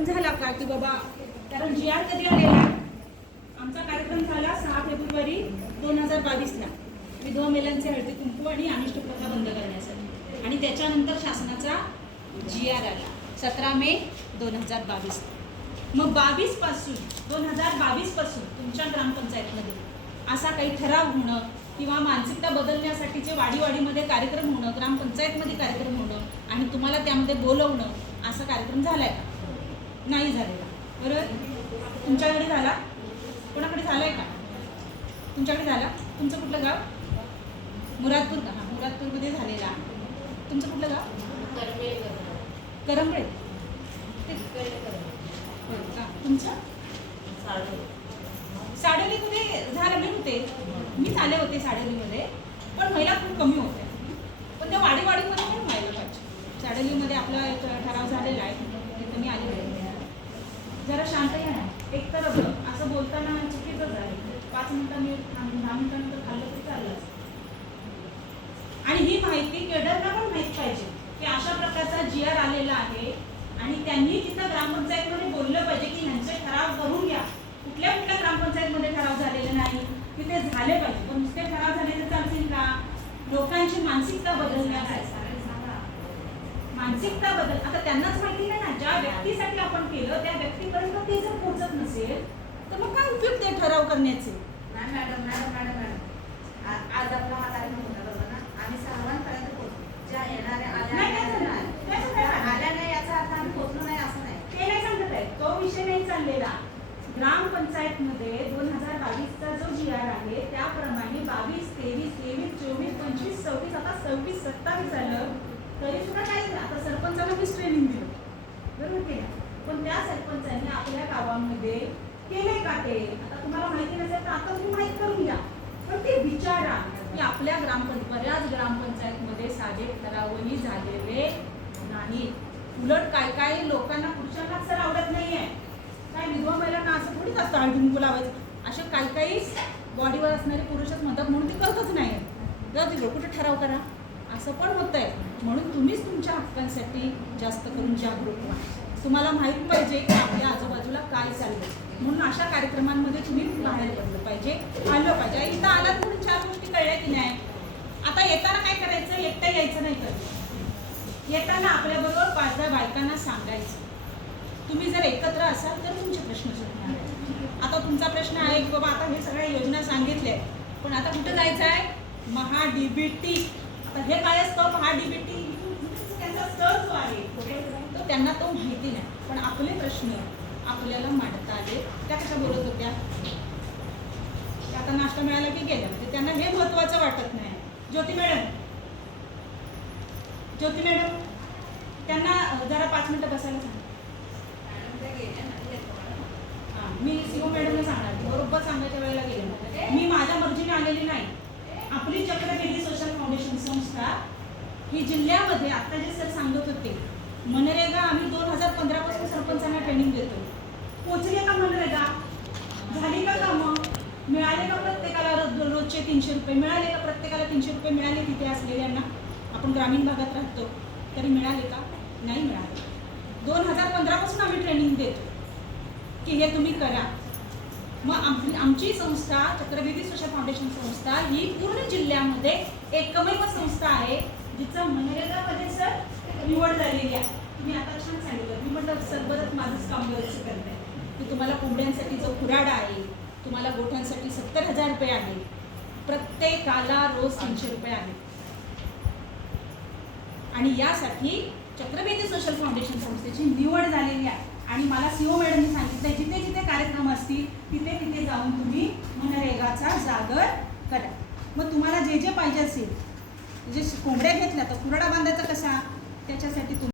कार्यक्रम झाला का की बाबा, कारण जी आर कधी आलेला, आमचा कार्यक्रम झाला 6 फेब्रुवारी 2022ला विधवा महिलांचे हळदी कुंकू आणि अनिष्ट प्रथा बंद करण्यासाठी, आणि त्याच्यानंतर शासनाचा जी आर आला 17 मे 2022. मग 2022 पासून तुमच्या ग्रामपंचायतमध्ये असा काही ठराव होणं किंवा मानसिकता बदलण्यासाठीचे वाडीवाडीमध्ये कार्यक्रम होणं, ग्रामपंचायतमध्ये कार्यक्रम होणं आणि तुम्हाला त्यामध्ये बोलवणं असा कार्यक्रम झालाय का? नाही झालेला. बरोबर. तुमच्याकडे झाला? कोणाकडे झालाय का? तुमच्याकडे झाला? तुमचं कुठलं गाव? मुरादपूर. हां, मुरादपूरमध्ये झालेला. तुमचं कुठलं गाव? करंबळे. तुमचं साडोलीमध्ये झालं नाही होते. मी आले होते साडोलीमध्ये, पण महिला खूप कमी होत्या. पण त्या वाडीवाडीमध्ये पण व्हायला पाहिजे. साडोलीमध्ये आपला एक ठराव झालेला आहे, तिथे मी आले. जरा शांत या ना. एक तर असं बोलताना चुकीचं झालं. 5 मिनिटांनी 10 मिनिटांनंतर खाल्लं तरी चाललं. आणि ही माहिती केडरला पण माहीत पाहिजे की अशा प्रकारचा जी आर आलेला आहे, आणि त्यांनी तिथं ग्रामपंचायतमध्ये बोललं पाहिजे की ह्यांचे ठराव करून घ्या. कुठल्या कुठल्या ग्रामपंचायतमध्ये ठराव झालेले नाही की ते झाले पाहिजे. पण नुसते ठराव झाले तर चालतील का? लोकांची मानसिकता बदलण्यासाठी, मानसिकता बदल. आता त्यांनाच माहिती नाही ना, ज्या व्यक्तीसाठी आपण केलं त्या व्यक्तीपर्यंत ते जर पोहोचत नसेल तर मग काय उपयोग ते ठराव करण्याचे? मॅडम आज आपला हा कार्यक्रम होता बरोबर ना, आम्ही सर्वांपर्यंत पोहोचलो. ज्या येणाऱ्या आल्या नाही याचा अर्थ आम्ही पोहोचलो नाही असं नाही. ते नाही सांगत आहे, तो विषय नाही चाललेला. ग्रामपंचायतमध्ये 2022चा जो जी आर आहे त्याप्रमाणे 22, 23, 23, 24, 25, 26, आता 26, 27 झालं तरी सुद्धा काही. आता सरपंचाला मीच ट्रेनिंग दिलं, बरोबर केलं. पण त्या सरपंचांनी आपल्या गावामध्ये केले का ते? आता तुम्हाला माहिती नसेल तर आता तुम्ही माहीत करून घ्या. पण ते विचारा की आपल्या बऱ्याच ग्रामपंचायतमध्ये साधे ठरावही झालेले नाही. उलट काय काय लोकांना, पुरुषांना सर आवडत नाहीये. काय विधवा महिलांना असं थोडीच असतं हळदी कुंकू लावायचं. असे काही बॉडीवर असणारे पुरुषच म्हणतात म्हणून ते करतच नाही. जाऊ दे, कुठे ठराव करा असं पण होत आहे. म्हणून तुम्हीच तुमच्या हक्कांसाठी जास्त करून जागरूक व्हा. तुम्हाला माहीत पाहिजे की आपल्या आजूबाजूला काय चाललंय. म्हणून अशा कार्यक्रमांमध्ये तुम्ही बाहेर पडलं पाहिजे, आलं पाहिजे. इथं आलात म्हणून 4 गोष्टी कळल्या की नाही. आता येताना काय करायचं? एकटं यायचं नाही. तर येताना आपल्याबरोबर 5-10 बायकांना सांगायचं. तुम्ही जर एकत्र असाल तर तुमचे प्रश्न सुटणार. आता तुमचा प्रश्न आहे की बाबा आता हे सगळ्या योजना सांगितल्या, पण आता कुठं जायचं आहे? महा-DBT. आता हे काय असतं महा-DBT? त्यांचा स्तर जो आहे तो त्यांना तो माहिती नाही. पण आपले प्रश्न आपल्याला मांडता आले. त्या कशा बोलत होत्या? आता नाश्ता मिळाला की गेल्या, म्हणजे त्यांना हे महत्त्वाचं वाटत नाही. ज्योती मॅडम त्यांना जरा 5 मिनिटं बसायला सांगा. मी सीओ मॅडमला सांगणार, बरोबर सांगायच्या वेळेला गेले. मी माझ्या मर्जीने आलेली नाही. आपली चक्रवेदी सोशल फाउंडेशन संस्था ही जिल्ह्यामध्ये आता जे सर सांगत होते, मनरेगा आम्ही 2015 पासून सरपंचांना ट्रेनिंग देतो. पोचली का मनरेगा? झाली का कामं? मिळाले का प्रत्येकाला रोजचे 300 रुपये? मिळाले का प्रत्येकाला 300 रुपये मिळाले? तिथे असलेल्यांना, आपण ग्रामीण भागात राहतो तरी मिळाले का? नाही मिळाले. 2015 पासून आम्ही ट्रेनिंग देतो की हे तुम्ही करा. मग आमची संस्था चक्रवेदी सोशल फाउंडेशन संस्था ही पूर्ण जिल्ह्यामध्ये एकमेव संस्था आहे जिचं मनरेगामध्ये सर निवड झालेली आहे. तुम्ही आता छान सांगितलं. मी म्हटलं सर बरंच माझंच काम बरंच करताय की तुम्हाला कोंबड्यांसाठी जो खुराडा आहे, तुम्हाला गोठ्यांसाठी 70,000 रुपये आहे, प्रत्येकाला रोज 300 रुपये आहे. आणि यासाठी चक्रवेदी सोशल फाउंडेशन संस्थेची निवड झालेली आहे. आणि मला सीओ मॅडमनी सांगितलं जिथे जिथे कार्यक्रम असतील तिथे तिथे जाऊन तुम्ही मनरेगाचा जागर करा. मग तुम्हाला जे जे पाहिजे असेल, जे कोंबड्या घेतल्या तर खुराडा बांधायचा कसा, त्याच्यासाठी तुम्ही